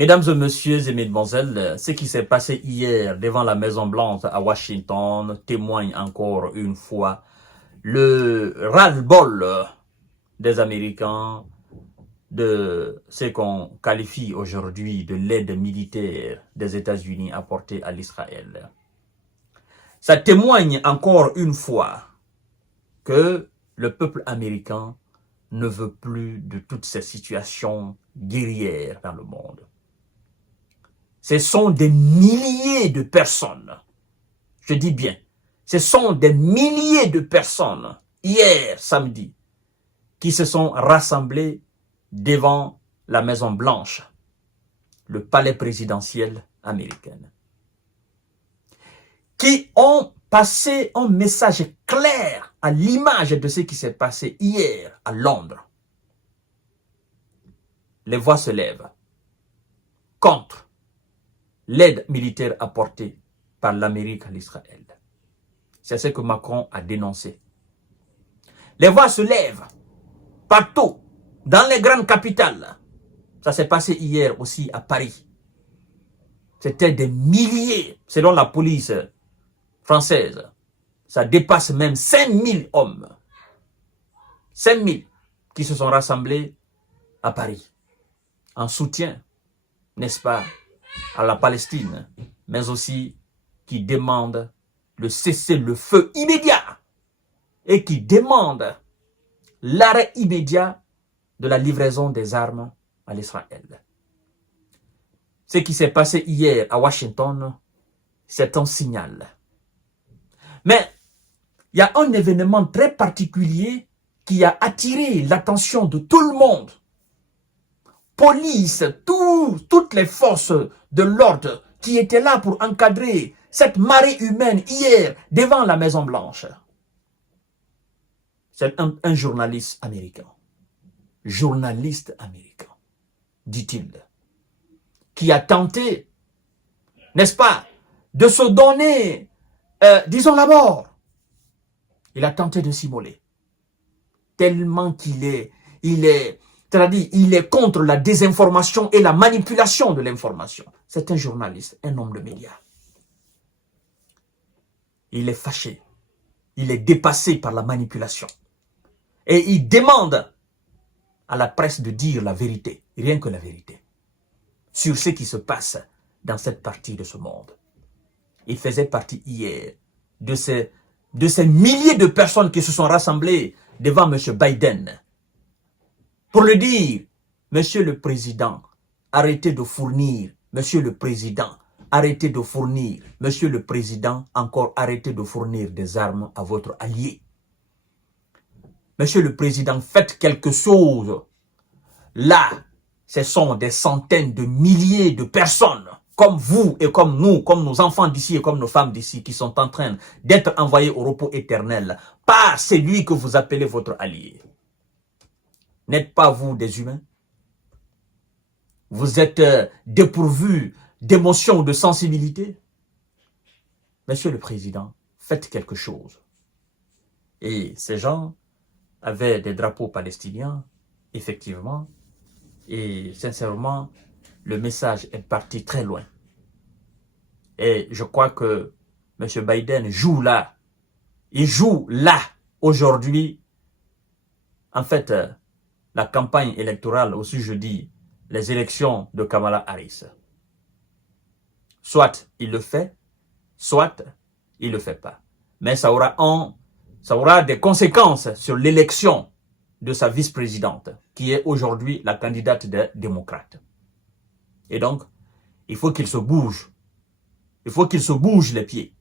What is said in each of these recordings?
Mesdames et messieurs et mesdemoiselles, ce qui s'est passé hier devant la Maison Blanche à Washington témoigne encore une fois le ras-le-bol des Américains de ce qu'on qualifie aujourd'hui de l'aide militaire des États-Unis apportée à l'Israël. Ça témoigne encore une fois que le peuple américain ne veut plus de toutes ces situations guerrières dans le monde. Ce sont des milliers de personnes, je dis bien, ce sont des milliers de personnes, hier, samedi, qui se sont rassemblées devant la Maison Blanche, le palais présidentiel américain, qui ont passé un message clair à l'image de ce qui s'est passé hier à Londres. Les voix se lèvent contre l'aide militaire apportée par l'Amérique à l'Israël. C'est ce que Macron a dénoncé. Les voix se lèvent partout, dans les grandes capitales. Ça s'est passé hier aussi à Paris. C'était des milliers, selon la police française. Ça dépasse même 5000 hommes. 5000 qui se sont rassemblés à Paris. En soutien, n'est-ce pas, à la Palestine, mais aussi qui demandent le cessez-le-feu immédiat et qui demandent l'arrêt immédiat de la livraison des armes à l'Israël. Ce qui s'est passé hier à Washington, c'est un signal. Mais il y a un événement très particulier qui a attiré l'attention de tout le monde. Police, toutes les forces de l'ordre qui étaient là pour encadrer cette marée humaine hier devant la Maison Blanche. C'est un journaliste américain, dit-il, qui a tenté, n'est-ce pas, de se donner, disons la mort. Il a tenté de s'immoler, tellement qu'il est, c'est-à-dire, il est contre la désinformation et la manipulation de l'information. C'est un journaliste, un homme de médias. Il est fâché. Il est dépassé par la manipulation. Et il demande à la presse de dire la vérité, rien que la vérité, sur ce qui se passe dans cette partie de ce monde. Il faisait partie hier de ces milliers de personnes qui se sont rassemblées devant M. Biden pour lui dire, Monsieur le Président, arrêtez de fournir, Monsieur le Président, arrêtez de fournir, Monsieur le Président, encore arrêtez de fournir des armes à votre allié. Monsieur le Président, faites quelque chose. Là, ce sont des centaines de milliers de personnes, comme vous et comme nous, comme nos enfants d'ici et comme nos femmes d'ici, qui sont en train d'être envoyés au repos éternel par celui que vous appelez votre allié. N'êtes pas vous des humains? Vous êtes dépourvus d'émotions ou de sensibilité? Monsieur le Président, faites quelque chose. Et ces gens avaient des drapeaux palestiniens, effectivement, et sincèrement, le message est parti très loin. Et je crois que M. Biden joue là. Il joue là, aujourd'hui, en fait, la campagne électorale, aussi je dis, les élections de Kamala Harris. Soit il le fait, soit il ne le fait pas. Mais ça aura des conséquences sur l'élection de sa vice-présidente, qui est aujourd'hui la candidate des démocrates. Et donc, il faut qu'il se bouge. Il faut qu'il se bouge les pieds.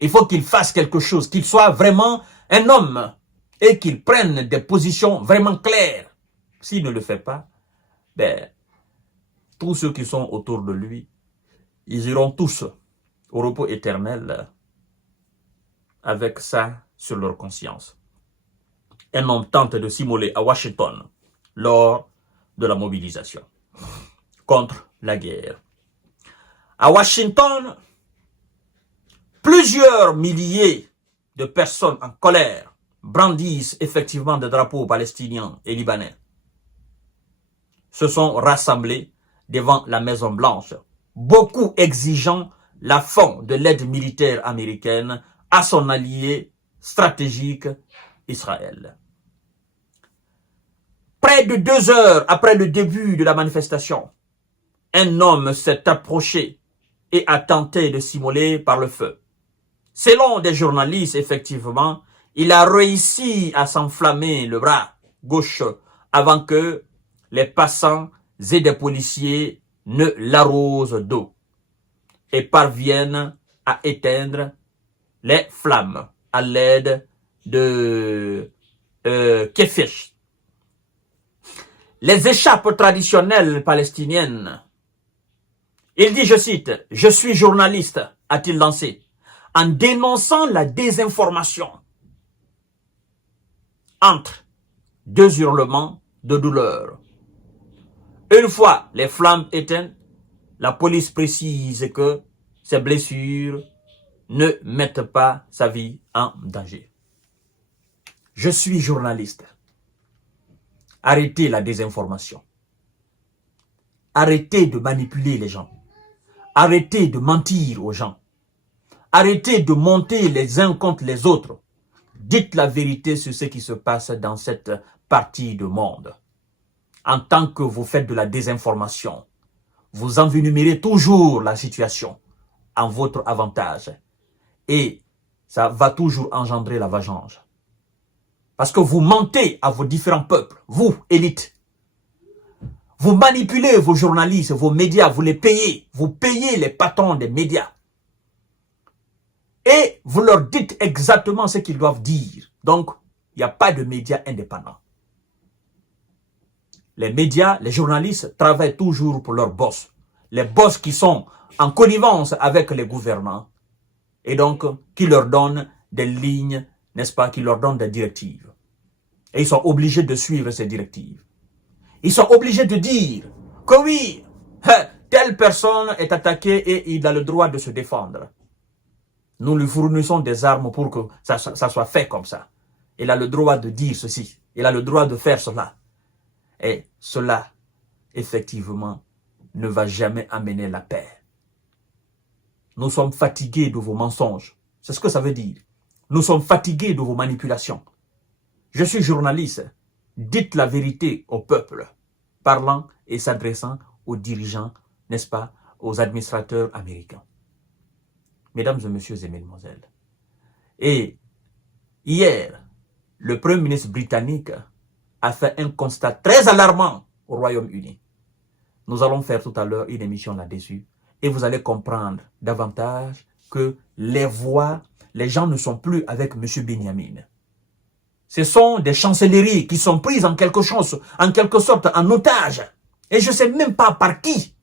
Il faut qu'il fasse quelque chose, qu'il soit vraiment un homme et qu'il prenne des positions vraiment claires. S'il ne le fait pas, ben, tous ceux qui sont autour de lui, ils iront tous au repos éternel avec ça sur leur conscience. Un homme tente de s'immoler à Washington lors de la mobilisation contre la guerre. À Washington, plusieurs milliers de personnes en colère brandissent effectivement des drapeaux palestiniens et libanais, se sont rassemblés devant la Maison Blanche, beaucoup exigeant la fin de l'aide militaire américaine à son allié stratégique Israël. Près de 2 heures après le début de la manifestation, un homme s'est approché et a tenté de s'immoler par le feu. Selon des journalistes, effectivement, il a réussi à s'enflammer le bras gauche avant que les passants et des policiers ne l'arrosent d'eau et parviennent à éteindre les flammes à l'aide de kéfish. Les échappes traditionnelles palestiniennes. Il dit, je cite, « Je suis journaliste », a-t-il lancé, en dénonçant la désinformation entre 2 hurlements de douleur. Une fois les flammes éteintes, la police précise que ces blessures ne mettent pas sa vie en danger. Je suis journaliste. Arrêtez la désinformation. Arrêtez de manipuler les gens. Arrêtez de mentir aux gens. Arrêtez de monter les uns contre les autres. Dites la vérité sur ce qui se passe dans cette partie du monde. En tant que vous faites de la désinformation, vous envenimez toujours la situation en votre avantage. Et ça va toujours engendrer la vengeance. Parce que vous mentez à vos différents peuples, vous, élites. Vous manipulez vos journalistes, vos médias, vous les payez. Vous payez les patrons des médias. Et vous leur dites exactement ce qu'ils doivent dire. Donc, il n'y a pas de médias indépendants. Les médias, les journalistes travaillent toujours pour leurs boss. Les boss qui sont en connivence avec les gouvernants. Et donc, qui leur donnent des lignes, n'est-ce pas, qui leur donnent des directives. Et ils sont obligés de suivre ces directives. Ils sont obligés de dire que oui, telle personne est attaquée et il a le droit de se défendre. Nous lui fournissons des armes pour que ça soit fait comme ça. Il a le droit de dire ceci. Il a le droit de faire cela. Et cela, effectivement, ne va jamais amener la paix. Nous sommes fatigués de vos mensonges. C'est ce que ça veut dire. Nous sommes fatigués de vos manipulations. Je suis journaliste. Dites la vérité au peuple, parlant et s'adressant aux dirigeants, n'est-ce pas, aux administrateurs américains. Mesdames et messieurs et mesdemoiselles. Et hier, le Premier ministre britannique a fait un constat très alarmant au Royaume-Uni. Nous allons faire tout à l'heure une émission là-dessus et vous allez comprendre davantage que les voix, les gens ne sont plus avec M. Benjamin. Ce sont des chancelleries qui sont prises en quelque sorte en otage. Et je ne sais même pas par qui.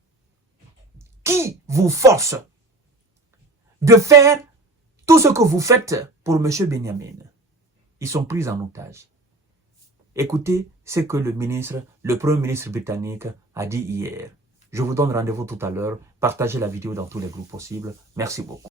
Qui vous force de faire tout ce que vous faites pour M. Benjamin. Ils sont pris en otage. Écoutez ce que le Premier ministre britannique a dit hier. Je vous donne rendez-vous tout à l'heure. Partagez la vidéo dans tous les groupes possibles. Merci beaucoup.